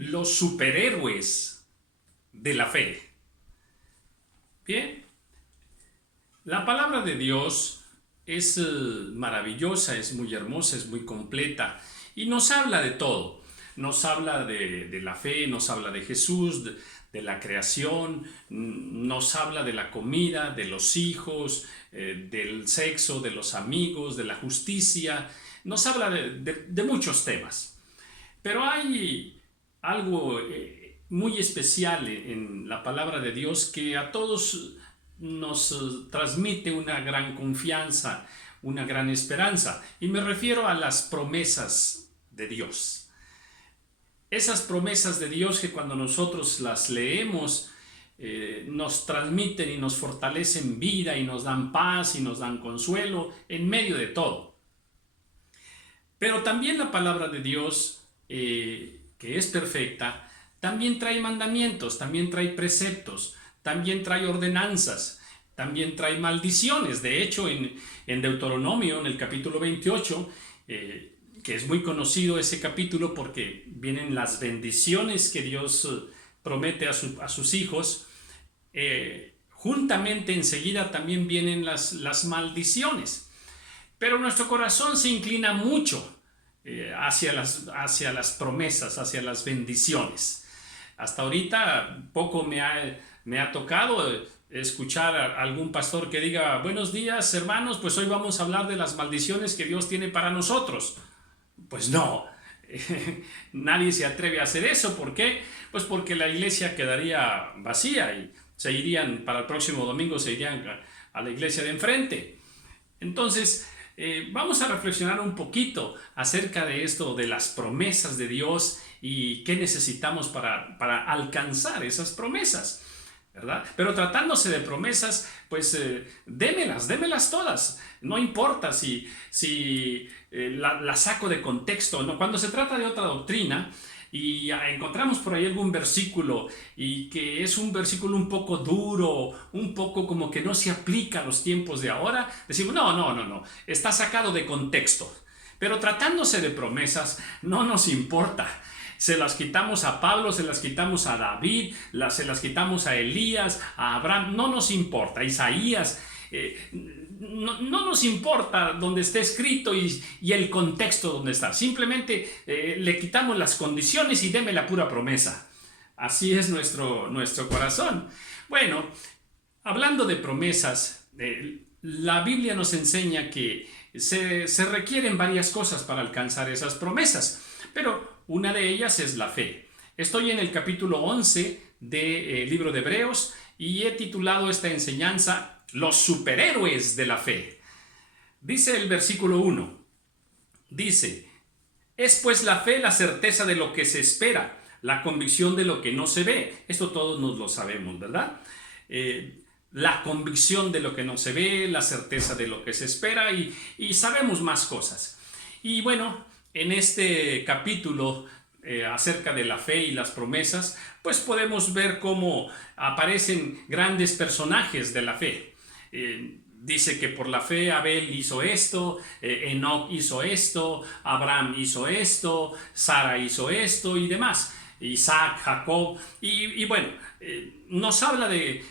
Los superhéroes de la fe. Bien, la palabra de Dios es maravillosa, es muy hermosa, es muy completa y nos habla de todo. Nos habla de la fe, nos habla de Jesús, de la creación, nos habla de la comida, de los hijos, del sexo, de los amigos, de la justicia, nos habla de muchos temas. Pero hay algo muy especial en la palabra de Dios que a todos nos transmite una gran confianza, una gran esperanza. Y me refiero a las promesas de Dios. Esas promesas de Dios que cuando nosotros las leemos nos transmiten y nos fortalecen vida y nos dan paz y nos dan consuelo en medio de todo. Pero también la palabra de Dios, que es perfecta, también trae mandamientos, también trae preceptos, también trae ordenanzas, también trae maldiciones. De hecho, en Deuteronomio, en el capítulo 28, que es muy conocido ese capítulo porque vienen las bendiciones que Dios promete a sus hijos, juntamente enseguida también vienen las maldiciones. Pero nuestro corazón se inclina mucho hacia las promesas, hacia las bendiciones. Hasta ahorita poco me ha tocado escuchar a algún pastor que diga: buenos días, hermanos, pues hoy vamos a hablar de las maldiciones que Dios tiene para nosotros. Pues no, nadie se atreve a hacer eso. ¿Por qué? Pues porque la iglesia quedaría vacía y para el próximo domingo se irían a la iglesia de enfrente. Entonces, vamos a reflexionar un poquito acerca de esto, de las promesas de Dios y qué necesitamos para alcanzar esas promesas, ¿verdad? Pero tratándose de promesas, pues démelas todas. No importa si la saco de contexto, ¿no? Cuando se trata de otra doctrina y encontramos por ahí algún versículo y que es un versículo un poco duro, un poco como que no se aplica a los tiempos de ahora, decimos no, está sacado de contexto. Pero tratándose de promesas, no nos importa. Se las quitamos a Pablo, se las quitamos a David, se las quitamos a Elías, a Abraham, no nos importa. Isaías, no nos importa donde esté escrito y el contexto donde está. Simplemente le quitamos las condiciones y deme la pura promesa. Así es nuestro corazón. Bueno, hablando de promesas, la Biblia nos enseña que se requieren varias cosas para alcanzar esas promesas, pero una de ellas es la fe. Estoy en el capítulo 11 del libro de Hebreos y he titulado esta enseñanza Los superhéroes de la fe. Dice el versículo 1, dice: es pues la fe la certeza de lo que se espera, la convicción de lo que no se ve. Esto todos nos lo sabemos, ¿verdad? La convicción de lo que no se ve, la certeza de lo que se espera y sabemos más cosas. Y bueno, en este capítulo acerca de la fe y las promesas, pues podemos ver cómo aparecen grandes personajes de la fe. Dice que por la fe Abel hizo esto, Enoc hizo esto, Abraham hizo esto, Sara hizo esto y demás, Isaac, Jacob, y bueno, nos habla de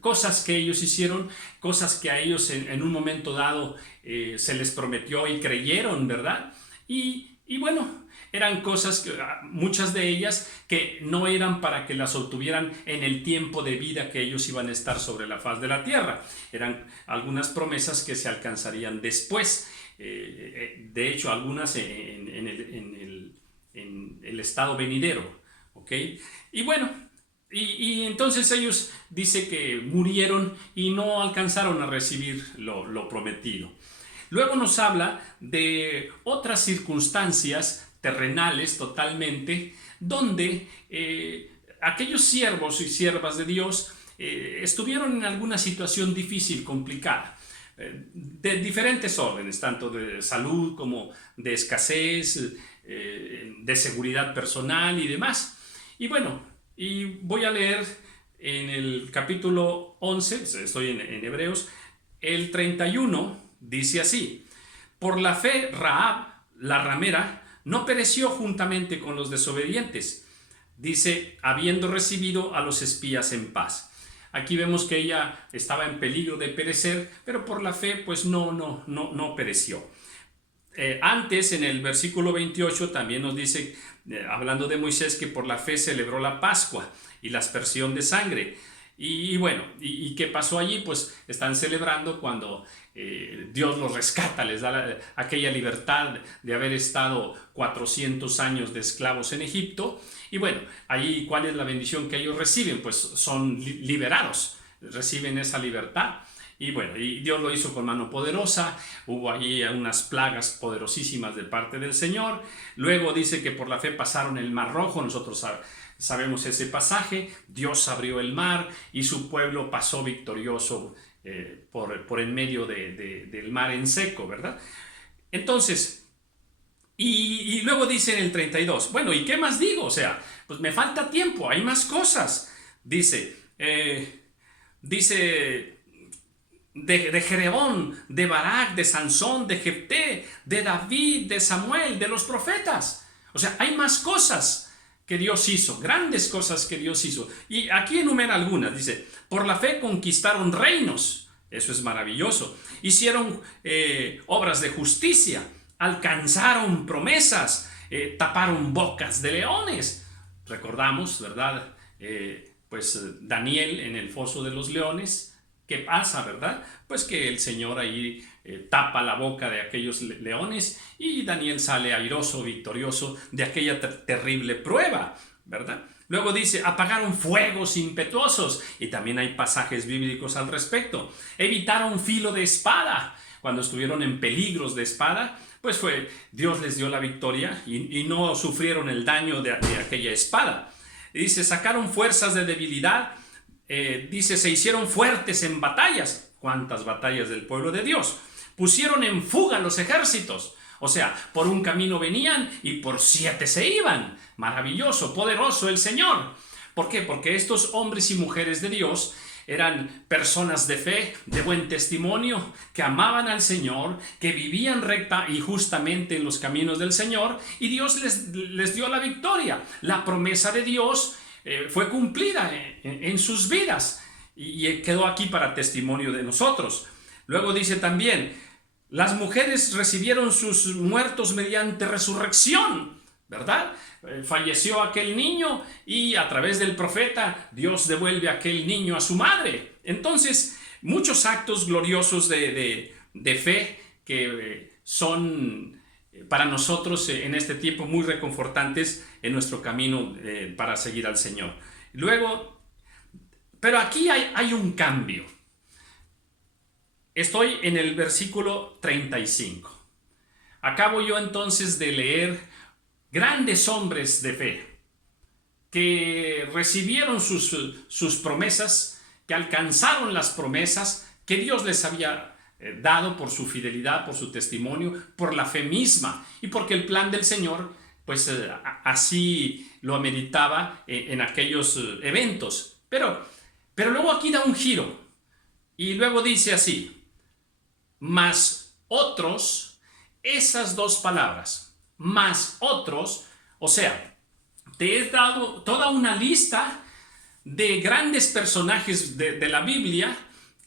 cosas que ellos hicieron, cosas que a ellos en un momento dado se les prometió y creyeron, ¿verdad? Y bueno, eran cosas, muchas de ellas, que no eran para que las obtuvieran en el tiempo de vida que ellos iban a estar sobre la faz de la tierra. Eran algunas promesas que se alcanzarían después. De hecho, algunas en el estado venidero. ¿Ok? Y bueno, y entonces ellos dice que murieron y no alcanzaron a recibir lo prometido. Luego nos habla de otras circunstancias terrenales totalmente, donde aquellos siervos y siervas de Dios estuvieron en alguna situación difícil, complicada, de diferentes órdenes, tanto de salud como de escasez, de seguridad personal y demás. Y bueno, y voy a leer en el capítulo 11, estoy en Hebreos, el 31, dice así: por la fe Rahab, la ramera, no pereció juntamente con los desobedientes, dice, habiendo recibido a los espías en paz. Aquí vemos que ella estaba en peligro de perecer, pero por la fe pues no pereció. Antes, en el versículo 28, también nos dice, hablando de Moisés, que por la fe celebró la Pascua y la aspersión de sangre. Y bueno, ¿y qué pasó allí? Pues están celebrando cuando Dios los rescata, les da aquella libertad de haber estado 400 años de esclavos en Egipto. Y bueno, allí, ¿cuál es la bendición que ellos reciben? Pues son liberados, reciben esa libertad. Y bueno, y Dios lo hizo con mano poderosa, hubo allí unas plagas poderosísimas de parte del Señor. Luego dice que por la fe pasaron el Mar Rojo, nosotros sabemos ese pasaje, Dios abrió el mar y su pueblo pasó victorioso por en medio del mar en seco, ¿verdad? Entonces, y luego dice en el 32, bueno, ¿y qué más digo? O sea, pues me falta tiempo, hay más cosas. Dice de Gedeón, de Barak, de Sansón, de Jefté, de David, de Samuel, de los profetas. O sea, hay más cosas que Dios hizo, grandes cosas que Dios hizo. Y aquí enumera algunas, dice, por la fe conquistaron reinos, eso es maravilloso. Hicieron obras de justicia, alcanzaron promesas, taparon bocas de leones. Recordamos, ¿verdad? Pues Daniel en el foso de los leones. ¿Qué pasa, verdad? Pues que el Señor ahí tapa la boca de aquellos leones y Daniel sale airoso, victorioso de aquella terrible prueba, ¿verdad? Luego dice, apagaron fuegos impetuosos, y también hay pasajes bíblicos al respecto. Evitaron filo de espada, cuando estuvieron en peligros de espada, pues Dios les dio la victoria y no sufrieron el daño de aquella espada. Y dice, sacaron fuerzas de debilidad. Dice, se hicieron fuertes en batallas. ¿Cuántas batallas del pueblo de Dios? Pusieron en fuga los ejércitos. O sea, por un camino venían y por 7 se iban. Maravilloso, poderoso el Señor. ¿Por qué? Porque estos hombres y mujeres de Dios eran personas de fe, de buen testimonio, que amaban al Señor, que vivían recta y justamente en los caminos del Señor, y Dios les dio la victoria. La promesa de Dios fue cumplida en sus vidas y quedó aquí para testimonio de nosotros. Luego dice también, las mujeres recibieron sus muertos mediante resurrección, ¿verdad? Falleció aquel niño y a través del profeta Dios devuelve a aquel niño a su madre. Entonces, muchos actos gloriosos de fe que son para nosotros en este tiempo muy reconfortantes en nuestro camino para seguir al Señor. Luego, pero aquí hay un cambio. Estoy en el versículo 35. Acabo yo entonces de leer grandes hombres de fe que recibieron sus promesas, que alcanzaron las promesas que Dios les había dado por su fidelidad, por su testimonio, por la fe misma y porque el plan del Señor pues así lo ameritaba en aquellos eventos. Pero luego aquí da un giro y luego dice así, mas otros, esas dos palabras, más otros, o sea, te he dado toda una lista de grandes personajes de la Biblia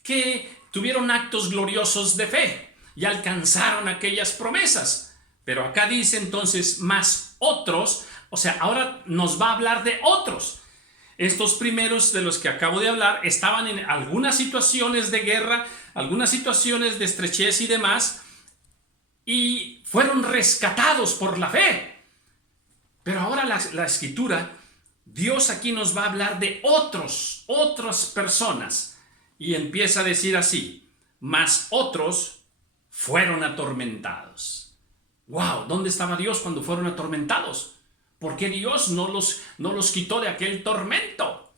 que tuvieron actos gloriosos de fe y alcanzaron aquellas promesas. Pero acá dice entonces más otros, o sea, ahora nos va a hablar de otros. Estos primeros de los que acabo de hablar estaban en algunas situaciones de guerra, algunas situaciones de estrechez y demás, y fueron rescatados por la fe. Pero ahora la escritura, Dios aquí nos va a hablar de otras personas, y empieza a decir así, mas otros fueron atormentados. ¡Wow! ¿Dónde estaba Dios cuando fueron atormentados? ¿Por qué Dios no los quitó de aquel tormento?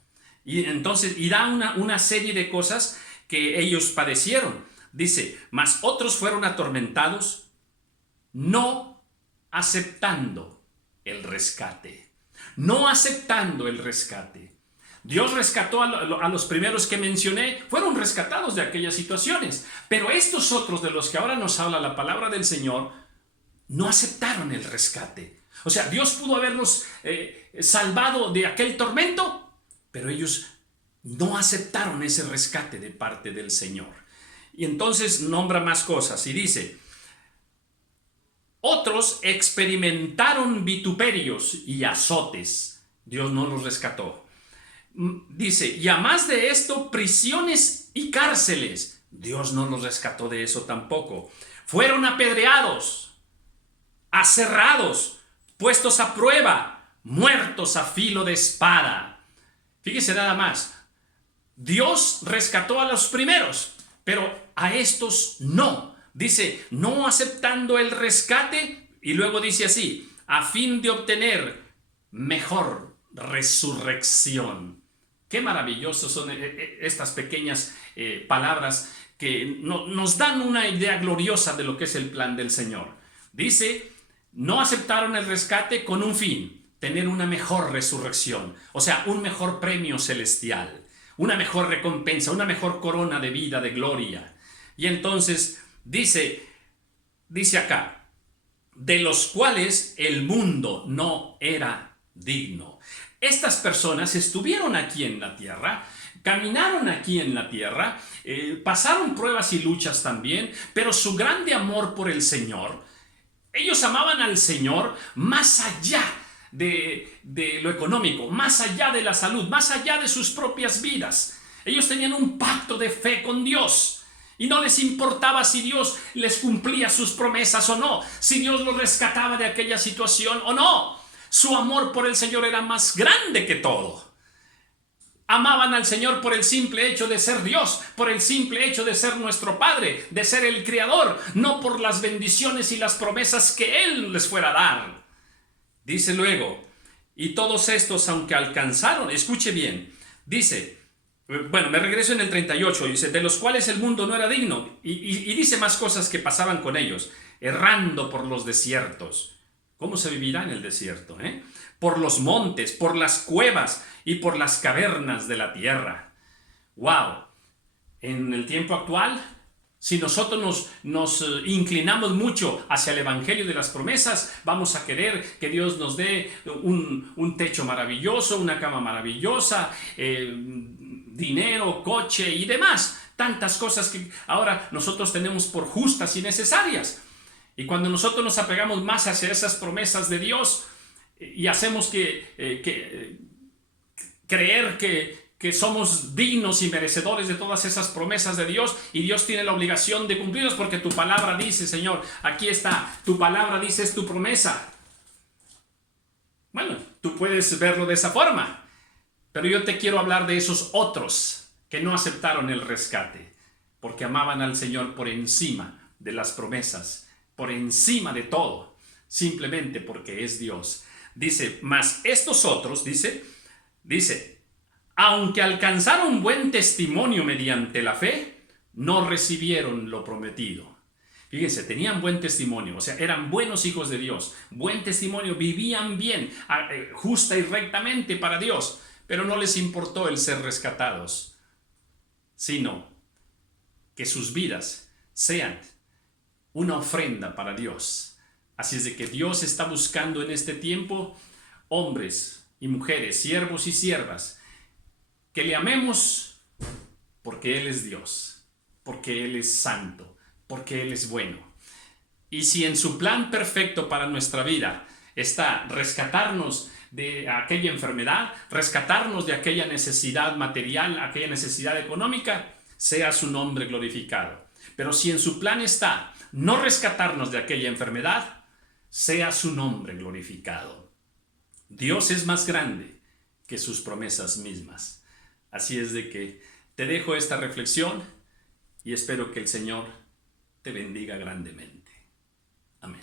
Y entonces, y da una serie de cosas que ellos padecieron. Dice, mas otros fueron atormentados, no aceptando el rescate. No aceptando el rescate. Dios rescató a los primeros que mencioné, fueron rescatados de aquellas situaciones. Pero estos otros de los que ahora nos habla la palabra del Señor, no aceptaron el rescate. O sea, Dios pudo haberlos salvado de aquel tormento, pero ellos no aceptaron ese rescate de parte del Señor. Y entonces nombra más cosas y dice: otros experimentaron vituperios y azotes. Dios no los rescató. Dice, y a más de esto, prisiones y cárceles. Dios no los rescató de eso tampoco. Fueron apedreados, aserrados, puestos a prueba, muertos a filo de espada. Fíjese nada más. Dios rescató a los primeros, pero a estos no. Dice, no aceptando el rescate, y luego dice así, a fin de obtener mejor resurrección. Qué maravillosos son estas pequeñas palabras que nos dan una idea gloriosa de lo que es el plan del Señor. Dice, no aceptaron el rescate con un fin, tener una mejor resurrección, o sea, un mejor premio celestial, una mejor recompensa, una mejor corona de vida, de gloria. Y entonces dice acá, de los cuales el mundo no era digno. Estas personas estuvieron aquí en la tierra, caminaron aquí en la tierra, pasaron pruebas y luchas también, pero su grande amor por el Señor, ellos amaban al Señor más allá de lo económico, más allá de la salud, más allá de sus propias vidas. Ellos tenían un pacto de fe con Dios y no les importaba si Dios les cumplía sus promesas o no, si Dios los rescataba de aquella situación o no. Su amor por el Señor era más grande que todo. Amaban al Señor por el simple hecho de ser Dios, por el simple hecho de ser nuestro Padre, de ser el Creador, no por las bendiciones y las promesas que Él les fuera a dar. Dice luego, y todos estos, aunque alcanzaron, escuche bien, dice, bueno, me regreso en el 38, dice, de los cuales el mundo no era digno, y dice más cosas que pasaban con ellos, errando por los desiertos. ¿Cómo se vivirá en el desierto? Por los montes, por las cuevas y por las cavernas de la tierra. ¡Wow! En el tiempo actual, si nosotros nos inclinamos mucho hacia el Evangelio de las promesas, vamos a querer que Dios nos dé un techo maravilloso, una cama maravillosa, dinero, coche y demás. Tantas cosas que ahora nosotros tenemos por justas y necesarias. Y cuando nosotros nos apegamos más hacia esas promesas de Dios y hacemos creer que somos dignos y merecedores de todas esas promesas de Dios, y Dios tiene la obligación de cumplirlas porque tu palabra dice, Señor, aquí está, tu palabra dice, es tu promesa. Bueno, tú puedes verlo de esa forma, pero yo te quiero hablar de esos otros que no aceptaron el rescate, porque amaban al Señor por encima de las promesas, por encima de todo, simplemente porque es Dios. Dice, mas estos otros, dice, aunque alcanzaron buen testimonio mediante la fe, no recibieron lo prometido. Fíjense, tenían buen testimonio, o sea, eran buenos hijos de Dios, buen testimonio, vivían bien, justa y rectamente para Dios, pero no les importó el ser rescatados, sino que sus vidas sean una ofrenda para Dios. Así es de que Dios está buscando en este tiempo hombres y mujeres, siervos y siervas, que le amemos porque Él es Dios, porque Él es santo, porque Él es bueno. Y si en su plan perfecto para nuestra vida está rescatarnos de aquella enfermedad, rescatarnos de aquella necesidad material, aquella necesidad económica, sea su nombre glorificado. Pero si en su plan está no rescatarnos de aquella enfermedad, sea su nombre glorificado. Dios es más grande que sus promesas mismas. Así es de que te dejo esta reflexión y espero que el Señor te bendiga grandemente. Amén.